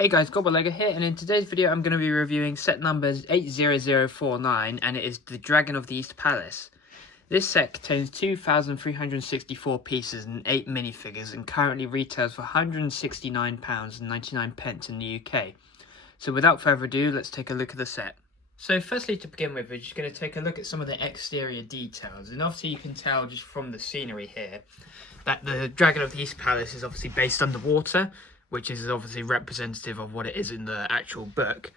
Hey guys, Gobblelegger here, and in today's video I'm going to be reviewing set numbers 80049, and it is the Dragon of the East Palace. This set contains 2,364 pieces and 8 minifigures and currently retails for £169.99 in the UK. So without further ado, let's take a look at the set. So firstly, to begin with, we're just going to take a look at some of the exterior details, and obviously you can tell just from the scenery here that the Dragon of the East Palace is obviously based underwater, which is obviously representative of what it is in the actual book.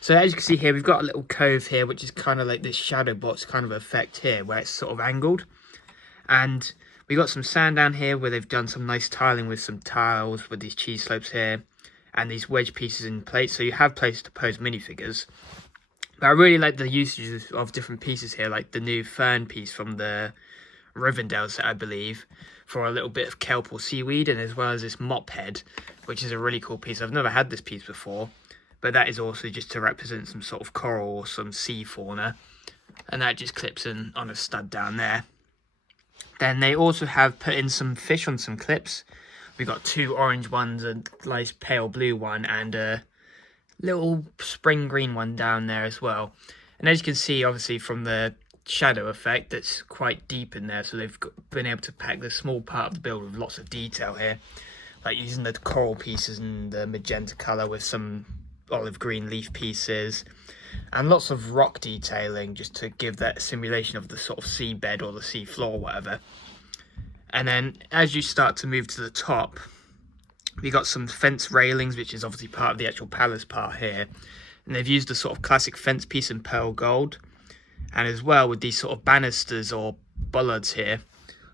So as you can see here, we've got a little cove here, which is kind of like this shadow box kind of effect here, where it's sort of angled. And we got some sand down here where they've done some nice tiling with some tiles with these cheese slopes here, and these wedge pieces in place. So you have place to pose minifigures. But I really like the usages of different pieces here, like the new fern piece from the Rivendell set, I believe, for a little bit of kelp or seaweed, and as well as this mop head, which is a really cool piece. I've never had this piece before, but that is also just to represent some sort of coral or some sea fauna, and that just clips in on a stud down there. Then they also have put in some fish on some clips. We've got 2 orange ones, a nice pale blue one, and a little spring green one down there as well. And as you can see, obviously from the shadow effect, that's quite deep in there, so they've been able to pack the small part of the build with lots of detail here, like using the coral pieces and the magenta colour with some olive green leaf pieces, and lots of rock detailing just to give that simulation of the sort of seabed or the sea floor, whatever. And then as you start to move to the top, we got some fence railings, which is obviously part of the actual palace part here, and they've used the sort of classic fence piece in pearl gold, and as well with these sort of banisters or bollards here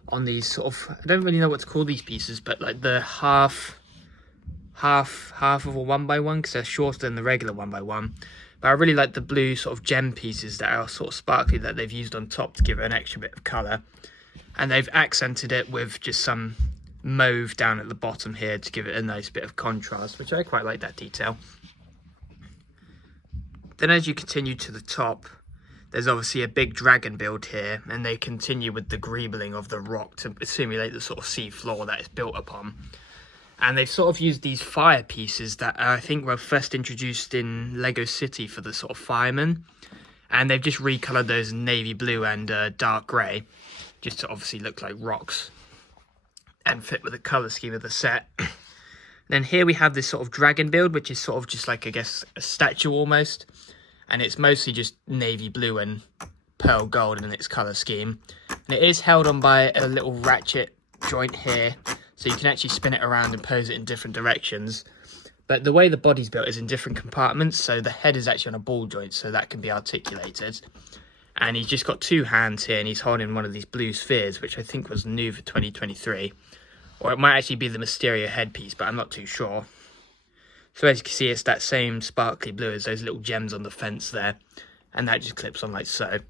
on these sort of, I don't really know what to call these pieces, but like the half of a 1x1, because they're shorter than the regular 1x1. But I really like the blue sort of gem pieces that are sort of sparkly that they've used on top to give it an extra bit of colour, and they've accented it with just some mauve down at the bottom here to give it a nice bit of contrast, which I quite like that detail. Then as you continue to the top, there's obviously a big dragon build here, and they continue with the greebling of the rock to simulate the sort of sea floor that it's built upon. And they've sort of used these fire pieces that I think were first introduced in Lego City for the sort of firemen, and they've just recoloured those in navy blue and dark grey, just to obviously look like rocks and fit with the colour scheme of the set. Then here we have this sort of dragon build, which is sort of just like, I guess, a statue almost. And it's mostly just navy blue and pearl gold in its colour scheme. And it is held on by a little ratchet joint here, so you can actually spin it around and pose it in different directions. But the way the body's built is in different compartments, so the head is actually on a ball joint, so that can be articulated. And he's just got 2 hands here, and he's holding one of these blue spheres, which I think was new for 2023. Or it might actually be the Mysterio headpiece, but I'm not too sure. So as you can see, it's that same sparkly blue as those little gems on the fence there. And that just clips on like so.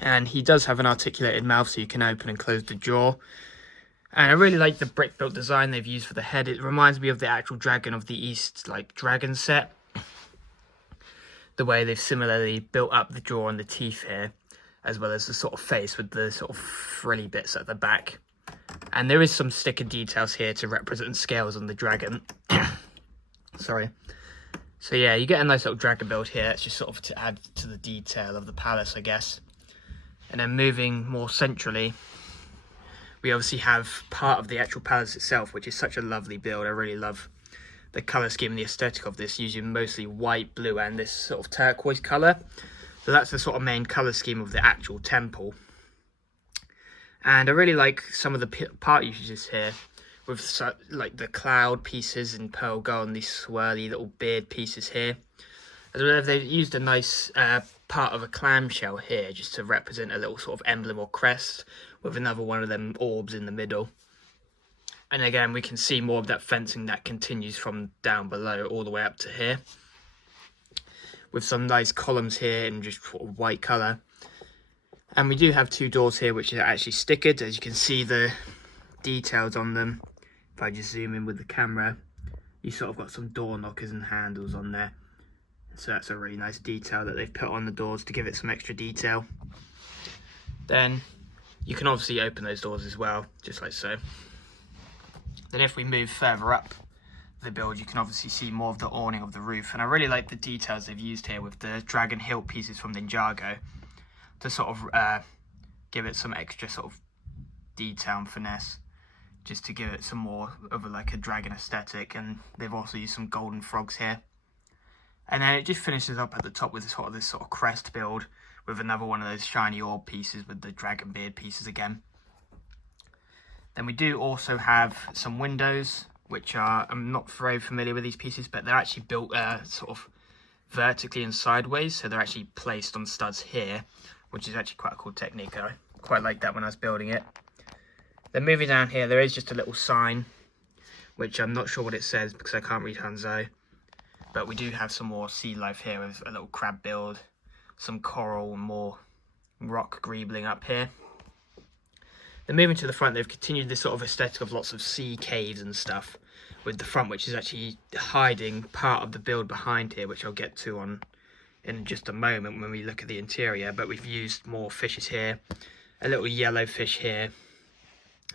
And he does have an articulated mouth, so you can open and close the jaw. And I really like the brick built design they've used for the head. It reminds me of the actual Dragon of the East, like dragon set. The way they've similarly built up the jaw and the teeth here, as well as the sort of face with the sort of frilly bits at the back. And there is some sticker details here to represent scales on the dragon. Sorry. So yeah, you get a nice little dragon build here. It's just sort of to add to the detail of the palace, I guess. And then moving more centrally, we obviously have part of the actual palace itself, which is such a lovely build. I really love the colour scheme and the aesthetic of this, using mostly white, blue, and this sort of turquoise colour. So that's the sort of main colour scheme of the actual temple. And I really like some of the part usages here, with like the cloud pieces in pearl gold and these swirly little beard pieces here. As well as they've used a nice part of a clamshell here, just to represent a little sort of emblem or crest, with another one of them orbs in the middle. And again, we can see more of that fencing that continues from down below all the way up to here, with some nice columns here in just sort of white colour. And we do have 2 doors here which are actually stickered, as you can see the details on them. If I just zoom in with the camera, you sort of got some door knockers and handles on there. So that's a really nice detail that they've put on the doors to give it some extra detail. Then you can obviously open those doors as well, just like so. Then if we move further up the build, you can obviously see more of the awning of the roof, and I really like the details they've used here with the dragon hilt pieces from Ninjago to sort of give it some extra sort of detail and finesse, just to give it some more of like a dragon aesthetic. And they've also used some golden frogs here, and then it just finishes up at the top with this sort of crest build with another one of those shiny orb pieces with the dragon beard pieces again. Then we do also have some windows, which are, I'm not very familiar with these pieces, but they're actually built sort of vertically and sideways, so they're actually placed on studs here, which is actually quite a cool technique. I quite like that when I was building it. Then moving down here, there is just a little sign, which I'm not sure what it says because I can't read Hanzo, but we do have some more sea life here with a little crab build, some coral and more rock greebling up here. Then moving to the front, they've continued this sort of aesthetic of lots of sea caves and stuff with the front, which is actually hiding part of the build behind here, which I'll get to in just a moment when we look at the interior. But we've used more fishes here, a little yellow fish here,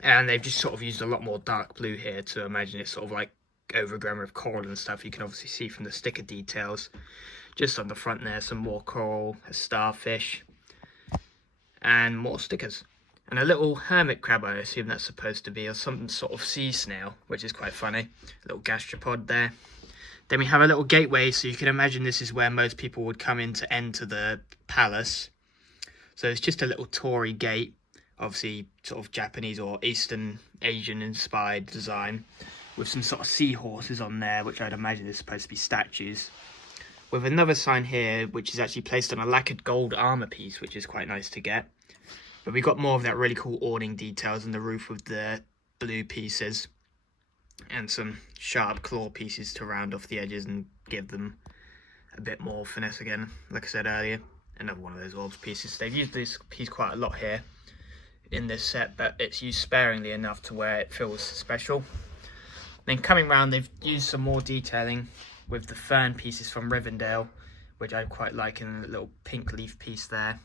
and they've just sort of used a lot more dark blue here to imagine it's sort of like overgrown with coral and stuff. You can obviously see from the sticker details just on the front there, some more coral, a starfish, and more stickers. And a little hermit crab, I assume that's supposed to be, or some sort of sea snail, which is quite funny. A little gastropod there. Then we have a little gateway, so you can imagine this is where most people would come in to enter the palace. So it's just a little Torii gate, obviously sort of Japanese or Eastern Asian inspired design, with some sort of seahorses on there, which I'd imagine is supposed to be statues. With another sign here, which is actually placed on a lacquered gold armor piece, which is quite nice to get. But we got more of that really cool awning details on the roof with the blue pieces and some sharp claw pieces to round off the edges and give them a bit more finesse again. Like I said earlier, another one of those orbs pieces. They've used this piece quite a lot here in this set, but it's used sparingly enough to where it feels special. Then coming round, they've used some more detailing with the fern pieces from Rivendell, which I quite like, in a little pink leaf piece there.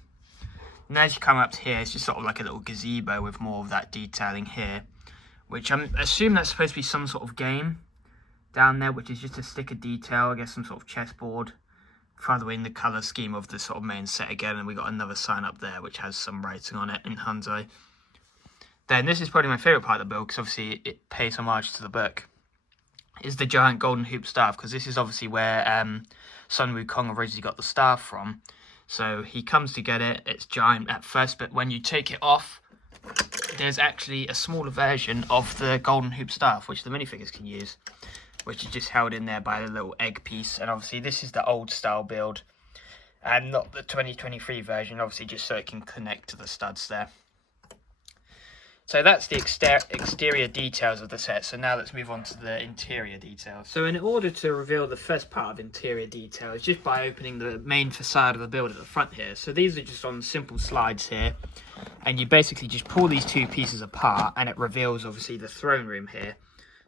And as you come up to here, it's just sort of like a little gazebo with more of that detailing here, which I assume that's supposed to be some sort of game down there, which is just a sticker detail, I guess some sort of chessboard, further in the colour scheme of the sort of main set again. And we got another sign up there which has some writing on it in Hanzo. Then this is probably my favourite part of the build, because obviously it pays homage to the book, is the giant golden hoop staff, because this is obviously where Sun Wukong originally got the staff from. So he comes to get it, it's giant at first, but when you take it off, there's actually a smaller version of the golden hoop staff, which the minifigures can use, which is just held in there by a little egg piece. And obviously this is the old style build, and not the 2023 version, obviously just so it can connect to the studs there. So that's the exterior details of the set. So now let's move on to the interior details. So in order to reveal the first part of interior details, just by opening the main facade of the build at the front here. So these are just on simple slides here, and you basically just pull these two pieces apart and it reveals obviously the throne room here.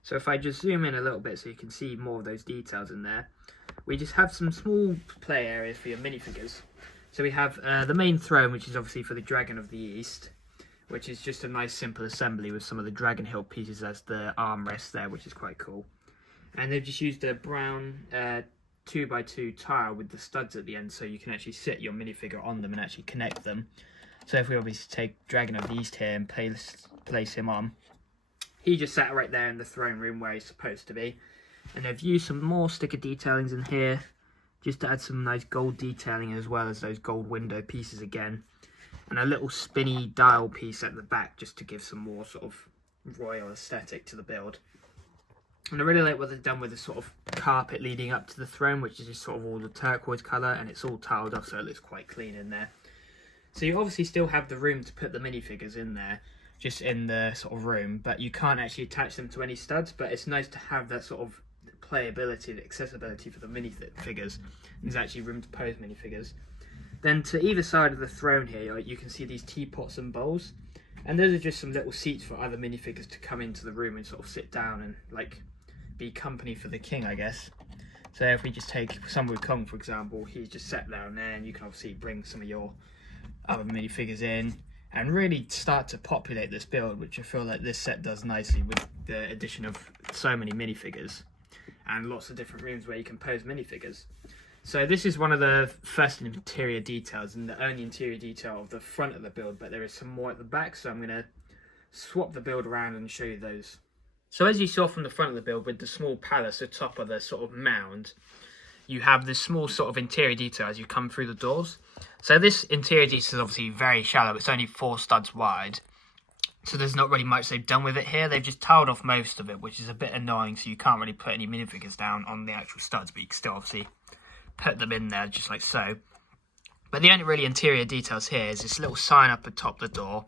So if I just zoom in a little bit so you can see more of those details in there, we just have some small play areas for your minifigures. So we have the main throne, which is obviously for the Dragon of the East, which is just a nice simple assembly with some of the dragon hilt pieces as the armrest there, which is quite cool. And they've just used a brown 2x2 tile with the studs at the end, so you can actually sit your minifigure on them and actually connect them. So if we obviously take Dragon of the East here and place him on, he just sat right there in the throne room where he's supposed to be. And they've used some more sticker detailings in here, just to add some nice gold detailing, as well as those gold window pieces again. And a little spinny dial piece at the back, just to give some more sort of royal aesthetic to the build. And I really like what they've done with the sort of carpet leading up to the throne, which is just sort of all the turquoise colour, and it's all tiled off, so it looks quite clean in there. So you obviously still have the room to put the minifigures in there, just in the sort of room, but you can't actually attach them to any studs. But it's nice to have that sort of playability, the accessibility for the minifigures. There's actually room to pose minifigures. Then to either side of the throne here, you can see these teapots and bowls, and those are just some little seats for other minifigures to come into the room and sort of sit down and like be company for the king, I guess. So if we just take Sun Wukong, for example, he's just sat down there, and you can obviously bring some of your other minifigures in and really start to populate this build, which I feel like this set does nicely with the addition of so many minifigures. and lots of different rooms where you can pose minifigures. So this is one of the first interior details and the only interior detail of the front of the build, but there is some more at the back, so I'm going to swap the build around and show you those. So as you saw from the front of the build with the small palace atop of the sort of mound, you have this small sort of interior detail as you come through the doors. So this interior detail is obviously very shallow, it's only 4 studs wide. So there's not really much they've done with it here. They've just tiled off most of it, which is a bit annoying, so you can't really put any minifigures down on the actual studs, but you can still obviously put them in there just like so. But the only really interior details here is this little sign up atop the door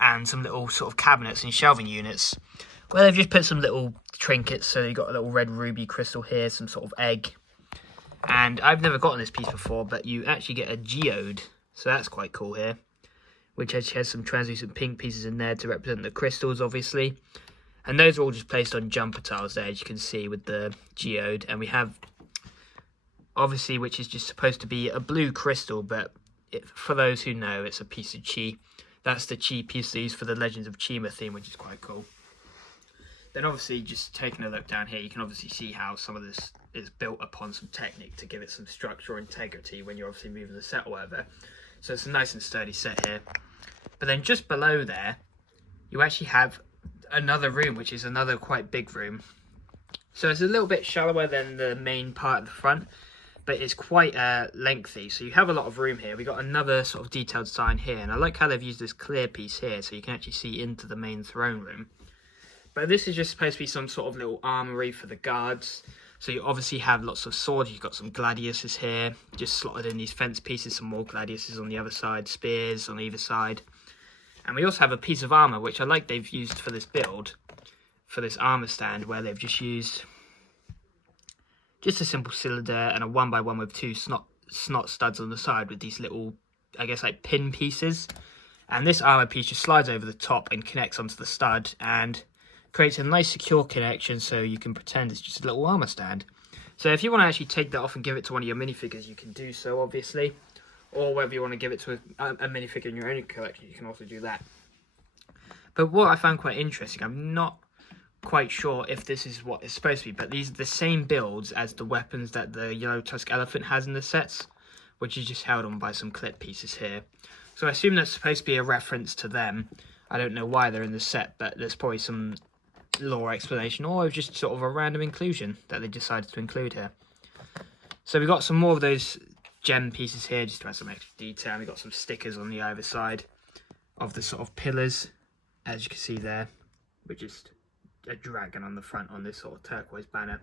and some little sort of cabinets and shelving units where they've just put some little trinkets. So you've got a little red ruby crystal here, some sort of egg. And I've never gotten this piece before, but you actually get a geode, so that's quite cool here, which actually has some translucent pink pieces in there to represent the crystals, obviously. And those are all just placed on jumper tiles there, as you can see, with the geode. And we have, obviously, which is just supposed to be a blue crystal, but for those who know, it's a piece of chi. That's the chi piece they use for the Legends of Chima theme, which is quite cool. Then obviously, just taking a look down here, you can obviously see how some of this is built upon some technique to give it some structure or integrity when you're obviously moving the set or whatever. So it's a nice and sturdy set here. But then just below there, you actually have another room, which is another quite big room. So it's a little bit shallower than the main part of the front, but it's quite lengthy. So you have a lot of room here. We got another sort of detailed sign here, and I like how they've used this clear piece here so you can actually see into the main throne room. But this is just supposed to be some sort of little armory for the guards. So you obviously have lots of swords. You've got some gladiuses here, just slotted in these fence pieces, some more gladiuses on the other side, spears on either side. And we also have a piece of armor, which I like they've used for this build, for this armor stand, where they've just used just a simple cylinder and a 1x1 with 2 snot studs on the side with these little, I guess, like pin pieces. And this armor piece just slides over the top and connects onto the stud and creates a nice secure connection so you can pretend it's just a little armor stand. So if you want to actually take that off and give it to one of your minifigures, you can do so, obviously. Or whether you want to give it to a minifigure in your own collection, you can also do that. But what I found quite interesting, I'm not quite sure if this is what it's supposed to be, but these are the same builds as the weapons that the Yellow Tusk Elephant has in the sets, which is just held on by some clip pieces here. So I assume that's supposed to be a reference to them. I don't know why they're in the set, but there's probably some lore explanation, or just sort of a random inclusion that they decided to include here. So we got some more of those gem pieces here just to add some extra detail. We got some stickers on the either side of the sort of pillars, as you can see there, with just a dragon on the front on this sort of turquoise banner,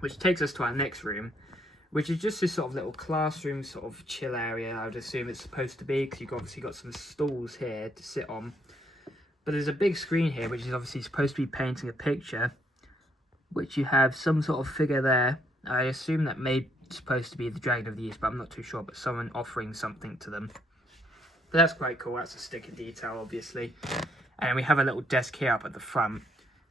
which takes us to our next room, which is just this sort of little classroom sort of chill area. I would assume it's supposed to be, because you've obviously got some stools here to sit on. But there's a big screen here, which is obviously supposed to be painting a picture, which you have some sort of figure there. I assume that may be supposed to be the Dragon of the East, but I'm not too sure, but someone offering something to them. But that's quite cool. That's a sticker detail, obviously. And we have a little desk here up at the front.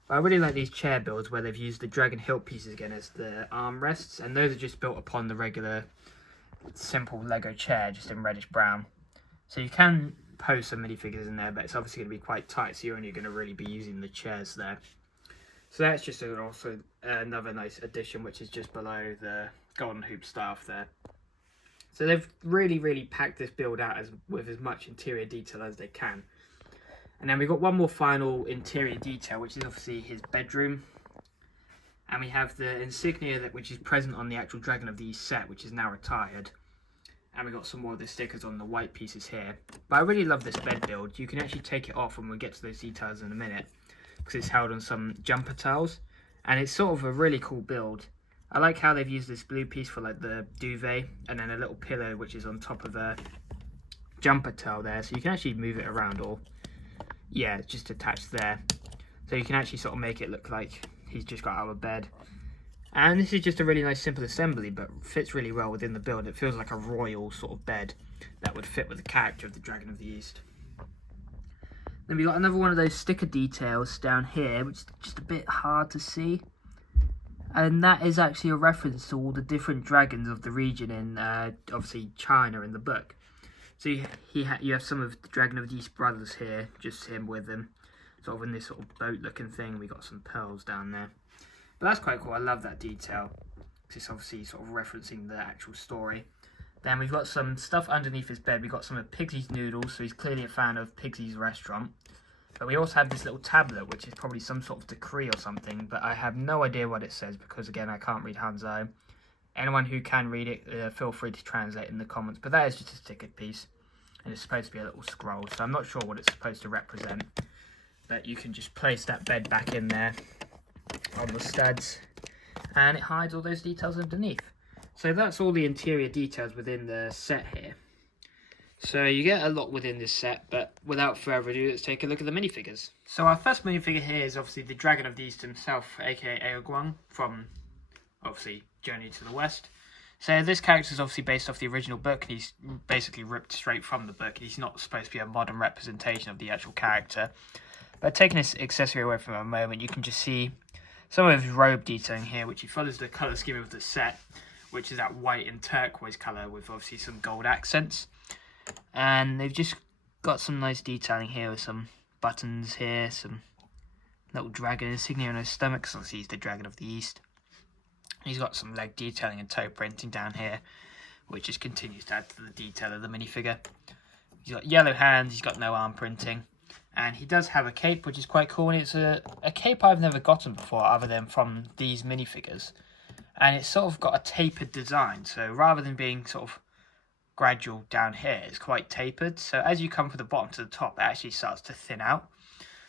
But I really like these chair builds where they've used the dragon hilt pieces again as the armrests, and those are just built upon the regular simple Lego chair, just in reddish brown. So you can pose some minifigures in there, but it's obviously going to be quite tight, so you're only going to really be using the chairs there. So that's just also another nice addition, which is just below the golden hoop staff there. So they've really packed this build out with as much interior detail as they can. And then we've got one more final interior detail, which is obviously his bedroom. And we have the insignia which is present on the actual Dragon of the East set, which is now retired. And we got some more of the stickers on the white pieces here. But I really love this bed build. You can actually take it off when we get to those details in a minute, because it's held on some jumper tiles. And it's sort of a really cool build. I like how they've used this blue piece for like the duvet, and then a little pillow which is on top of a jumper towel there. So you can actually move it around, or yeah, it's just attached there. So you can actually sort of make it look like he's just got out of bed. And this is just a really nice simple assembly, but fits really well within the build. It feels like a royal sort of bed that would fit with the character of the Dragon of the East. Then we got another one of those sticker details down here, which is just a bit hard to see. And that is actually a reference to all the different dragons of the region in, obviously, China in the book. So you have some of the Dragon of the East brothers here, just him with them, sort of in this sort of boat-looking thing. We got some pearls down there. But that's quite cool. I love that detail. It's obviously sort of referencing the actual story. Then we've got some stuff underneath his bed. We've got some of Pigsy's noodles, so he's clearly a fan of Pigsy's restaurant. But we also have this little tablet, which is probably some sort of decree or something, but I have no idea what it says because, again, I can't read Hanzai. Anyone who can read it, feel free to translate in the comments. But that is just a stickered piece, and it's supposed to be a little scroll, so I'm not sure what it's supposed to represent. But you can just place that bed back in there on the studs, and it hides all those details underneath. So that's all the interior details within the set here. So you get a lot within this set, but without further ado, let's take a look at the minifigures. So our first minifigure here is obviously the Dragon of the East himself, aka Aoguang, from obviously Journey to the West. So this character is obviously based off the original book, and he's basically ripped straight from the book. He's not supposed to be a modern representation of the actual character. But taking this accessory away from a moment, you can just see some of his robe detailing here, which he follows the colour scheme of the set, which is that white and turquoise colour with obviously some gold accents. And they've just got some nice detailing here with some buttons here, some little dragon insignia on his stomach, because obviously he's the Dragon of the East. He's got some leg detailing and toe printing down here, which just continues to add to the detail of the minifigure. He's got yellow hands, he's got no arm printing. And he does have a cape, which is quite cool, and it's a cape I've never gotten before other than from these minifigures. And it's sort of got a tapered design, so rather than being sort of gradual down here, it's quite tapered. So as you come from the bottom to the top, it actually starts to thin out.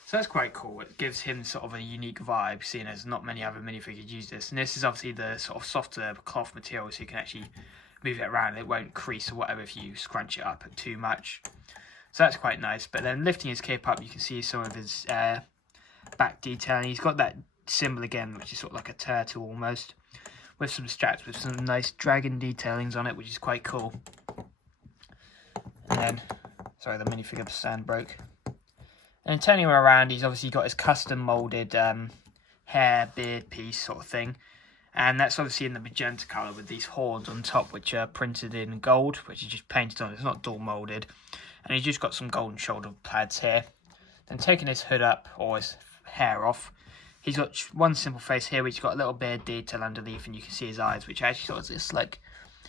So that's quite cool. It gives him sort of a unique vibe, seeing as not many other minifigures use this. And this is obviously the sort of softer cloth material, so you can actually move it around. It won't crease or whatever if you scrunch it up too much. So that's quite nice. But then lifting his cape up, you can see some of his back detailing. He's got that symbol again, which is sort of like a turtle almost, with some straps with some nice dragon detailings on it, which is quite cool. And then, sorry, the minifigure stand broke. And turning him around, he's obviously got his custom moulded hair, beard piece sort of thing. And that's obviously in the magenta colour with these horns on top, which are printed in gold, which is just painted on. It's not dual moulded. And he's just got some golden shoulder pads here. Then taking his hood up, or his hair off, he's got one simple face here, which has got a little beard detail underneath, and you can see his eyes, which actually sort of this like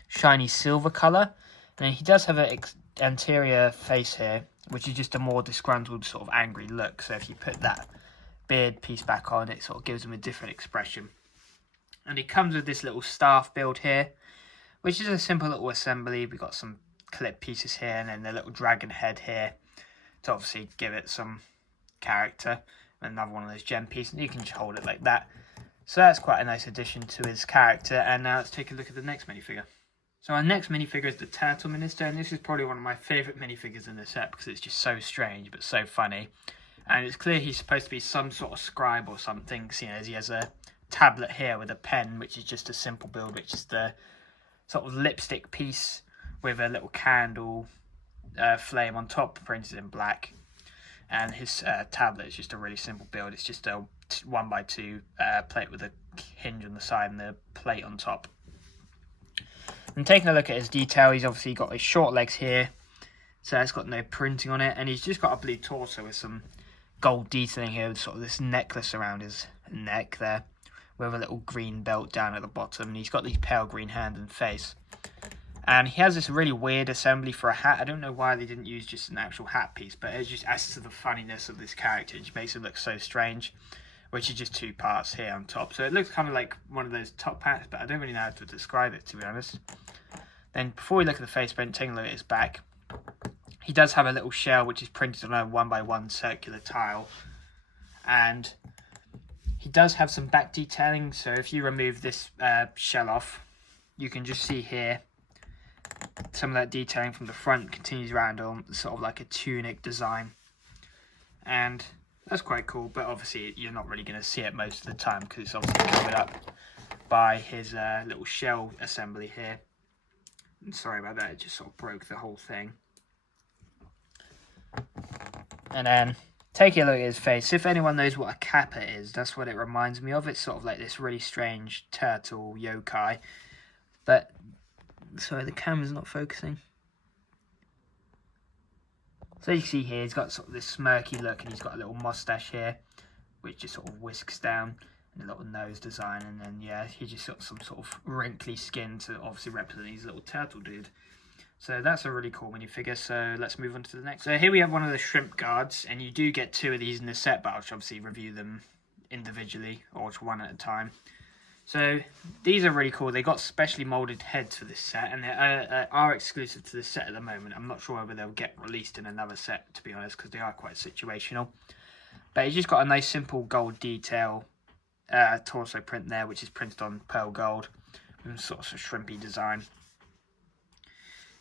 shiny silver colour. And then he does have an anterior face here, which is just a more disgruntled sort of angry look. So if you put that beard piece back on, it sort of gives him a different expression. And he comes with this little staff build here, which is a simple little assembly. We've got some clip pieces here, and then the little dragon head here to obviously give it some character. And another one of those gem pieces, and you can just hold it like that. So that's quite a nice addition to his character. And now let's take a look at the next minifigure. So our next minifigure is the Turtle Minister, and this is probably one of my favourite minifigures in the set because it's just so strange but so funny. And it's clear he's supposed to be some sort of scribe or something, seeing as he has a tablet here with a pen, which is just a simple build, which is the sort of lipstick piece with a little candle flame on top printed in black. And his tablet is just a really simple build. It's just a 1x2 plate with a hinge on the side and the plate on top. And taking a look at his detail, he's obviously got his short legs here, so it's got no printing on it, and he's just got a blue torso with some gold detailing here, with sort of this necklace around his neck there, with a little green belt down at the bottom, and he's got these pale green hands and face. And he has this really weird assembly for a hat. I don't know why they didn't use just an actual hat piece, but it just adds to the funniness of this character. It just makes it look so strange, which is just two parts here on top. So it looks kind of like one of those top hats, but I don't really know how to describe it, to be honest. Then before we look at the face paint, taking a look at his back, he does have a little shell which is printed on a 1x1 circular tile. And he does have some back detailing, so if you remove this shell off, you can just see here some of that detailing from the front continues around on sort of like a tunic design. And that's quite cool, but obviously you're not really going to see it most of the time because it's obviously covered up by his little shell assembly here. And sorry about that, it just sort of broke the whole thing. And then taking a look at his face, if anyone knows what a kappa is, that's what it reminds me of. It's sort of like this really strange turtle yokai. But, sorry, the camera's not focusing. So you can see here, he's got sort of this smirky look, and he's got a little mustache here, which just sort of whisks down. and a little nose design, and then yeah, he just got some sort of wrinkly skin to obviously represent his little turtle dude. So that's a really cool minifigure, so let's move on to the next. So here we have one of the shrimp guards, and you do get 2 of these in the set, but I'll obviously review them individually, or one at a time. So these are really cool. They got specially moulded heads for this set, and they are exclusive to this set at the moment. I'm not sure whether they'll get released in another set, to be honest, because they are quite situational. But it's just got a nice simple gold detail torso print there, which is printed on pearl gold, with sort of a shrimpy design.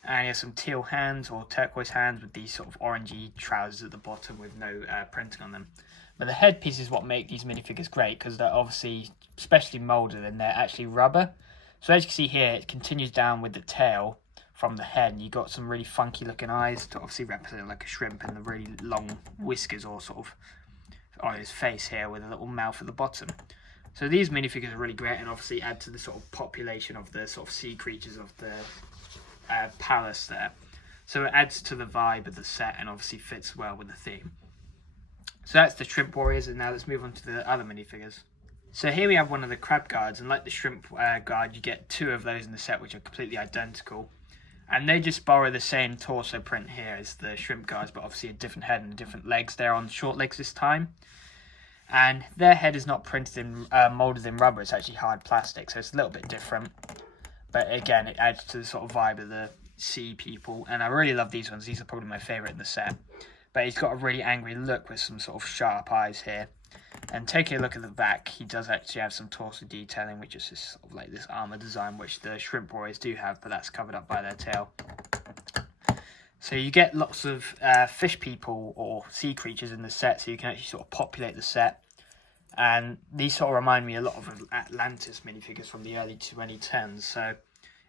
And he has some teal hands or turquoise hands with these sort of orangey trousers at the bottom with no printing on them. But the headpiece is what make these minifigures great, because they're obviously specially moulded and they're actually rubber. So as you can see here, it continues down with the tail from the head, and you've got some really funky looking eyes to obviously represent like a shrimp, and the really long whiskers or sort of on his face here with a little mouth at the bottom. So these minifigures are really great, and obviously add to the sort of population of the sort of sea creatures of the palace there. So it adds to the vibe of the set and obviously fits well with the theme. So that's the shrimp warriors, and now let's move on to the other minifigures. So here we have one of the crab guards, and like the shrimp guard, you get 2 of those in the set which are completely identical. And they just borrow the same torso print here as the shrimp guards, but obviously a different head and different legs. They're on short legs this time. And their head is not printed in, moulded in rubber, it's actually hard plastic, so it's a little bit different. But again, it adds to the sort of vibe of the sea people, and I really love these ones. These are probably my favourite in the set. But he's got a really angry look with some sort of sharp eyes here. And taking a look at the back, he does actually have some torso detailing, which is just sort of like this armour design, which the shrimp warriors do have, but that's covered up by their tail. So you get lots of fish people or sea creatures in the set, so you can actually sort of populate the set. And these sort of remind me a lot of Atlantis minifigures from the early 2010s. So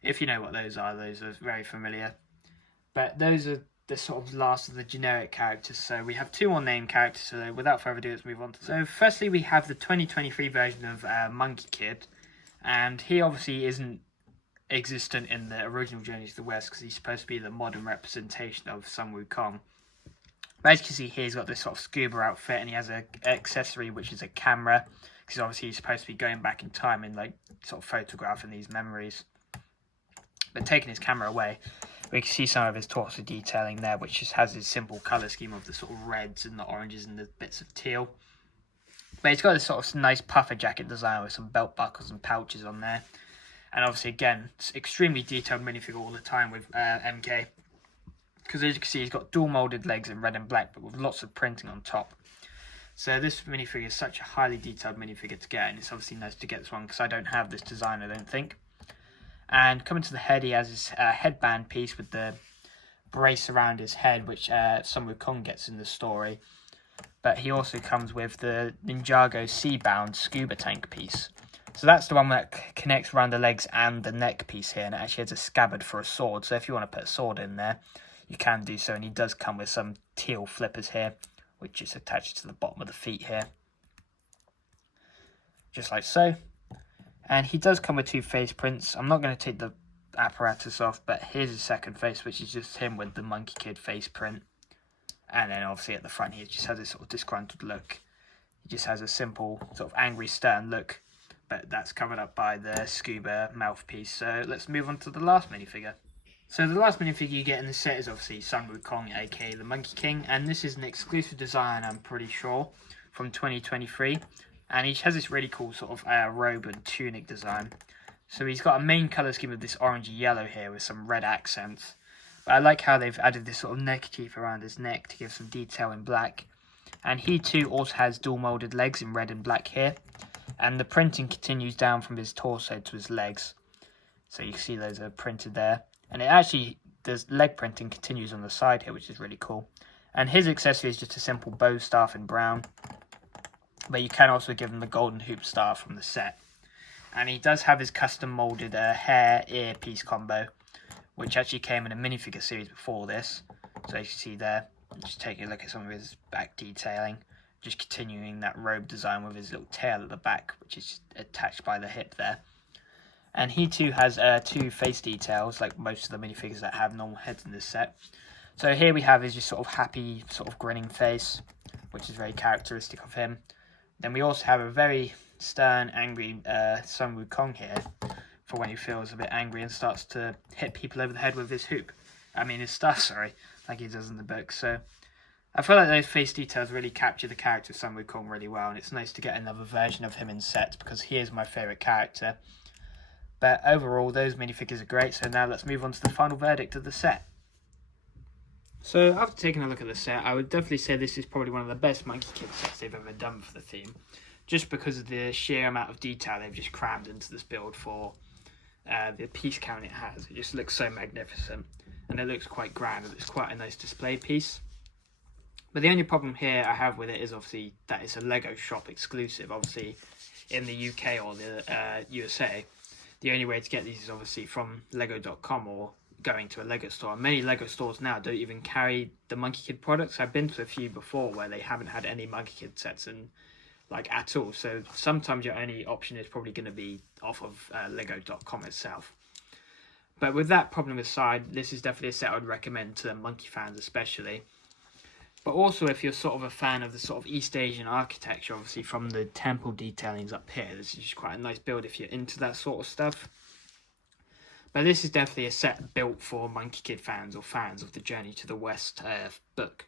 if you know what those are very familiar. But those are the sort of last of the generic characters. So we have 2 more named characters. So without further ado, let's move on to. So firstly, we have the 2023 version of Monkey Kid, and he obviously isn't existent in the original Journey to the West because he's supposed to be the modern representation of Sun Wukong. But as you can see here, he's got this sort of scuba outfit, and he has an accessory which is a camera, because obviously he's supposed to be going back in time and like sort of photographing these memories. But taking his camera away, we can see some of his torso detailing there, which just has his simple colour scheme of the sort of reds and the oranges and the bits of teal. But he's got this sort of nice puffer jacket design with some belt buckles and pouches on there. And obviously, again, it's extremely detailed minifigure all the time with MK. Because as you can see, he's got dual moulded legs in red and black, but with lots of printing on top. So this minifigure is such a highly detailed minifigure to get, and it's obviously nice to get this one because I don't have this design, I don't think. And coming to the head, he has his headband piece with the brace around his head, which Sun Wukong gets in the story. But he also comes with the Ninjago Seabound scuba tank piece. So that's the one that connects around the legs and the neck piece here, and it actually has a scabbard for a sword. So if you want to put a sword in there, you can do so, and he does come with some teal flippers here, which is attached to the bottom of the feet here. Just like so. And he does come with 2 face prints. I'm not going to take the apparatus off, but here's his second face, which is just him with the Monkey Kid face print. And then obviously at the front he just has this sort of disgruntled look. He just has a simple sort of angry stern look, but that's covered up by the scuba mouthpiece. So let's move on to the last minifigure. So the last minifigure you get in the set is obviously Sun Wukong, aka the Monkey King, and this is an exclusive design, I'm pretty sure, from 2023. And he has this really cool sort of robe and tunic design. So he's got a main colour scheme of this orangey yellow here with some red accents. But I like how they've added this sort of neckerchief around his neck to give some detail in black. And he too also has dual moulded legs in red and black here. And the printing continues down from his torso to his legs. So you can see those are printed there. And it actually, the leg printing continues on the side here, which is really cool. And his accessory is just a simple bow staff in brown. But you can also give him the golden hoop staff from the set. And he does have his custom moulded hair earpiece combo, which actually came in a minifigure series before this. So as you see there, just taking a look at some of his back detailing. Just continuing that robe design with his little tail at the back, which is attached by the hip there. And he too has 2 face details, like most of the minifigures that have normal heads in this set. So here we have his just sort of happy, sort of grinning face, which is very characteristic of him. Then we also have a very stern, angry Sun Wukong here, for when he feels a bit angry and starts to hit people over the head with his his staff, sorry, like he does in the book. So I feel like those face details really capture the character of Sun Wukong really well, and it's nice to get another version of him in set because he is my favourite character. But overall, those minifigures are great, so now let's move on to the final verdict of the set. So after taking a look at the set, I would definitely say this is probably one of the best Monkie Kid sets they've ever done for the theme, just because of the sheer amount of detail they've just crammed into this build for the piece count it has. It just looks so magnificent, and it looks quite grand, and it's quite a nice display piece. But the only problem here I have with it is obviously that it's a Lego shop exclusive. Obviously, in the UK or the USA, the only way to get these is obviously from Lego.com or going to a Lego store. Many Lego stores now don't even carry the Monkie Kid products. I've been to a few before where they haven't had any Monkie Kid sets in, like, at all. So sometimes your only option is probably going to be off of Lego.com itself. But with that problem aside, this is definitely a set I would recommend to Monkie fans especially. But also, if you're sort of a fan of the sort of East Asian architecture, obviously from the temple detailings up here, this is just quite a nice build if you're into that sort of stuff. But this is definitely a set built for Monkie Kid fans or fans of the Journey to the West book.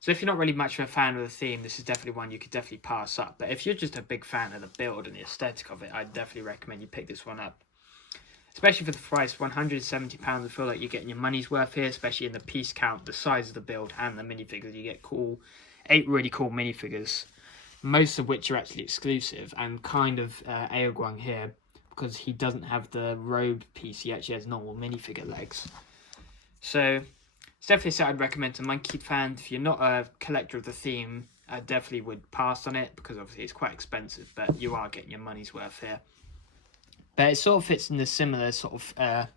So if you're not really much of a fan of the theme, this is definitely one you could definitely pass up. But if you're just a big fan of the build and the aesthetic of it, I'd definitely recommend you pick this one up. Especially for the price, £170, I feel like you're getting your money's worth here, especially in the piece count, the size of the build, and the minifigures. You get 8 really cool minifigures, most of which are actually exclusive, and kind of Aoguang here, because he doesn't have the robe piece, he actually has normal minifigure legs. So it's definitely a set I'd recommend to Monkie Kid fans. If you're not a collector of the theme, I definitely would pass on it, because obviously it's quite expensive, but you are getting your money's worth here. But it sort of fits in the similar sort of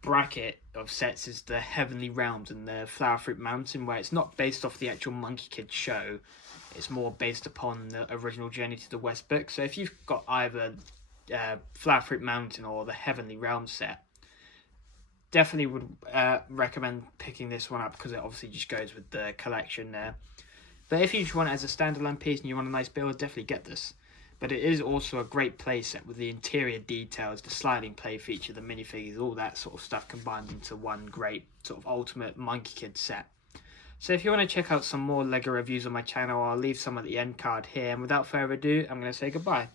bracket of sets as the Heavenly Realms and the Flower Fruit Mountain, where it's not based off the actual Monkie Kid show, it's more based upon the original Journey to the West book. So if you've got either Flower Fruit Mountain or the Heavenly Realms set, definitely would recommend picking this one up, because it obviously just goes with the collection there. But if you just want it as a standalone piece and you want a nice build, definitely get this. But it is also a great play set with the interior details, the sliding play feature, the minifigures, all that sort of stuff combined into one great sort of ultimate Monkie Kid set. So if you want to check out some more LEGO reviews on my channel, I'll leave some at the end card here. And without further ado, I'm going to say goodbye.